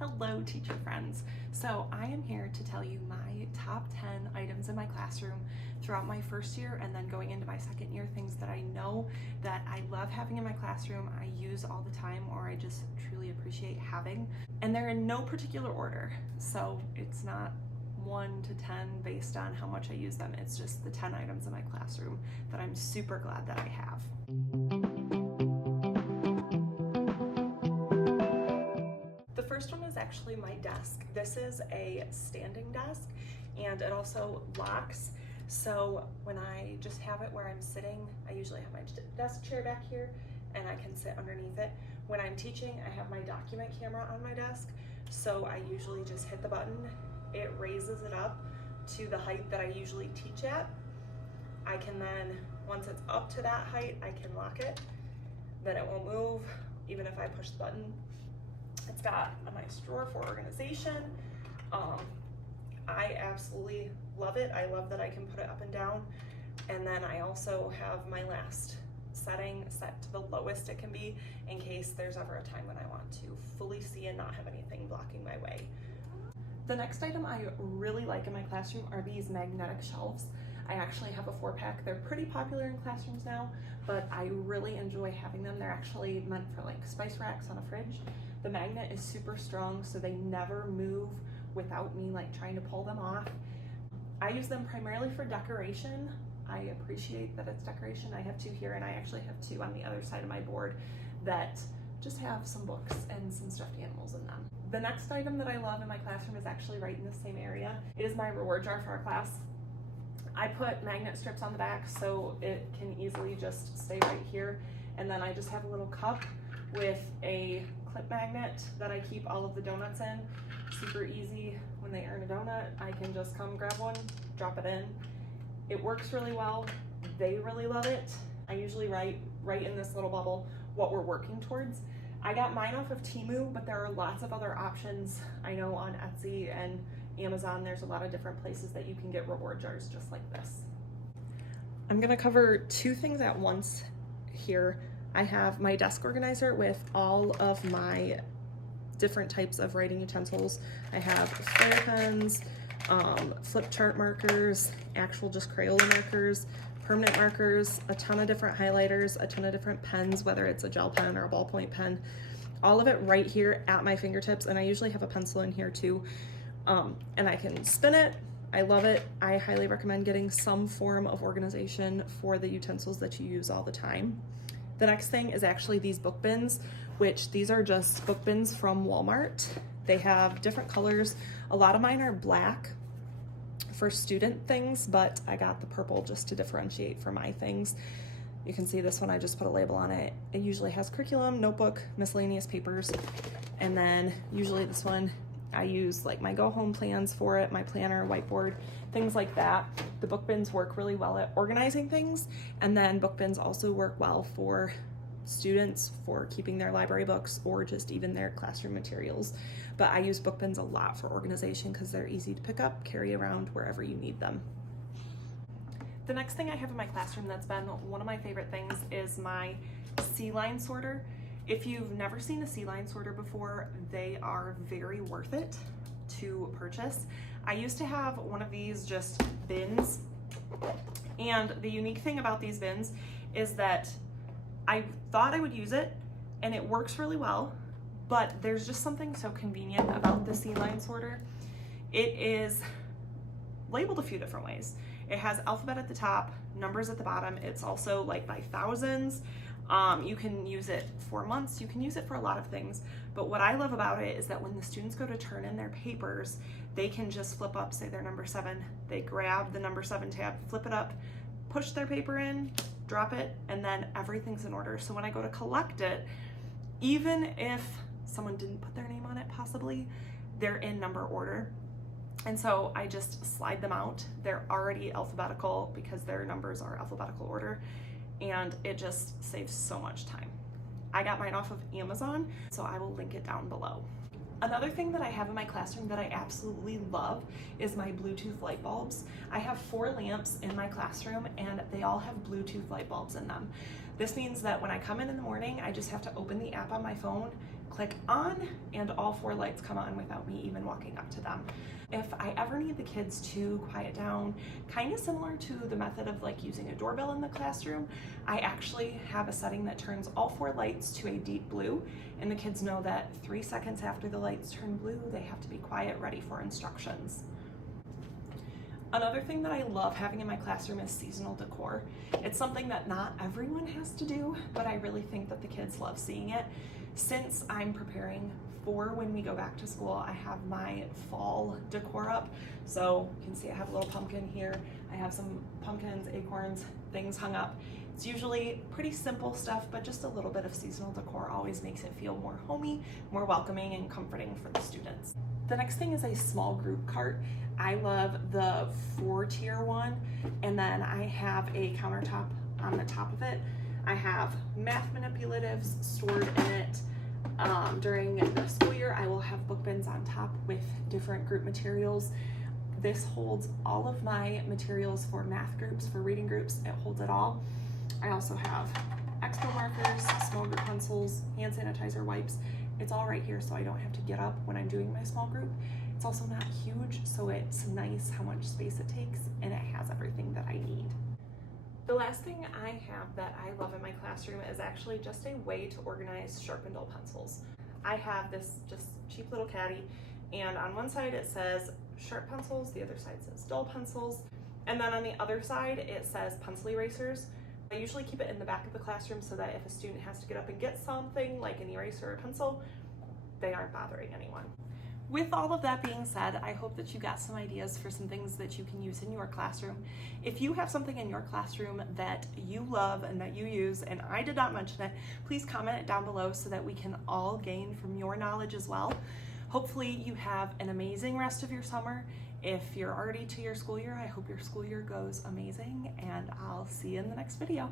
Hello, teacher friends. So I am here to tell you my top 10 items in my classroom throughout my first year and then going into my second year, things that I know that I love having in my classroom, I use all the time, or I just truly appreciate having. And they're in no particular order. So it's not 1 to 10 based on how much I use them. It's just the 10 items in my classroom that I'm super glad that I have. The first one is actually my desk. This is a standing desk and it also locks. So when I just have it where I'm sitting, I usually have my desk chair back here and I can sit underneath it. When I'm teaching, I have my document camera on my desk. So I usually just hit the button. It raises it up to the height that I usually teach at. I can then, once it's up to that height, I can lock it. Then it won't move, even if I push the button. It's got a nice drawer for organization. I absolutely love it. I love that I can put it up and down. And then I also have my last setting set to the lowest it can be in case there's ever a time when I want to fully see and not have anything blocking my way. The next item I really like in my classroom are these magnetic shelves. I actually have a 4-pack. They're pretty popular in classrooms now, but I really enjoy having them. They're actually meant for like spice racks on a fridge. The magnet is super strong, so they never move without me like trying to pull them off. I use them primarily for decoration. I appreciate that it's decoration. I have 2 here and I actually have 2 on the other side of my board that just have some books and some stuffed animals in them. The next item that I love in my classroom is actually right in the same area. It is my reward jar for our class. I put magnet strips on the back so it can easily just stay right here. And then I just have a little cup with a clip magnet that I keep all of the donuts in. Super easy. When they earn a donut, I can just come grab one, drop it in. It works really well. They really love it. I usually write right in this little bubble what we're working towards. I got mine off of Temu, but there are lots of other options. I know on Etsy and Amazon, there's a lot of different places that you can get reward jars just like this. I'm gonna cover 2 things at once here. I have my desk organizer with all of my different types of writing utensils. I have Flair pens, flip chart markers, actual just Crayola markers, permanent markers, a ton of different highlighters, a ton of different pens, whether it's a gel pen or a ballpoint pen, all of it right here at my fingertips. And I usually have a pencil in here too. And I can spin it. I love it. I highly recommend getting some form of organization for the utensils that you use all the time. The next thing is actually these book bins, which these are just book bins from Walmart. They have different colors. A lot of mine are black for student things, but I got the purple just to differentiate for my things. You can see this one, I just put a label on it. It usually has curriculum, notebook, miscellaneous papers, and then usually this one, I use like my go home plans for it, my planner, whiteboard, things like that. The book bins work really well at organizing things, and then book bins also work well for students for keeping their library books or just even their classroom materials. But I use book bins a lot for organization because they're easy to pick up, carry around wherever you need them. The next thing I have in my classroom that's been one of my favorite things is my Sealine Sorder. If you've never seen a Sealine Sorter before, they are very worth it to purchase. I used to have one of these just bins, and the unique thing about these bins is that I thought I would use it and it works really well, but there's just something so convenient about the Sealine Sorter. It is labeled a few different ways. It has alphabet at the top, numbers at the bottom. It's also like by thousands. You can use it for months, you can use it for a lot of things, but what I love about it is that when the students go to turn in their papers, they can just flip up, say they're number 7, they grab the number 7 tab, flip it up, push their paper in, drop it, and then everything's in order. So when I go to collect it, even if someone didn't put their name on it possibly, they're in number order. And so I just slide them out. They're already alphabetical because their numbers are alphabetical order, and it just saves so much time. I got mine off of Amazon, so I will link it down below. Another thing that I have in my classroom that I absolutely love is my Bluetooth light bulbs. I have 4 lamps in my classroom and they all have Bluetooth light bulbs in them. This means that when I come in the morning, I just have to open the app on my phone, click on and all 4 lights come on without me even walking up to them. If I ever need the kids to quiet down, kind of similar to the method of like using a doorbell in the classroom, I actually have a setting that turns all 4 lights to a deep blue, and the kids know that 3 seconds after the lights turn blue, they have to be quiet, ready for instructions. Another thing that I love having in my classroom is seasonal decor. It's something that not everyone has to do, but I really think that the kids love seeing it. Since I'm preparing for when we go back to school, I have my fall decor up. So you can see I have a little pumpkin here. I have some pumpkins, acorns, things hung up. It's usually pretty simple stuff, but just a little bit of seasonal decor always makes it feel more homey, more welcoming and comforting for the students. The next thing is a small group cart. I love the 4-tier one, and then I have a countertop on the top of it. I have math manipulatives stored in it. During the school year, I will have book bins on top with different group materials. This holds all of my materials for math groups, for reading groups. It holds it all. I also have expo markers, small group pencils, hand sanitizer wipes. It's all right here, so I don't have to get up when I'm doing my small group. It's also not huge, so it's nice how much space it takes, and it has everything that I need. The last thing I have that I love in my classroom is actually just a way to organize sharp and dull pencils. I have this just cheap little caddy, and on one side it says sharp pencils, the other side says dull pencils, and then on the other side it says pencil erasers. I usually keep it in the back of the classroom so that if a student has to get up and get something like an eraser or a pencil, they aren't bothering anyone. With all of that being said, I hope that you got some ideas for some things that you can use in your classroom. If you have something in your classroom that you love and that you use, and I did not mention it, please comment it down below so that we can all gain from your knowledge as well. Hopefully you have an amazing rest of your summer. If you're already to your school year, I hope your school year goes amazing, and I'll see you in the next video.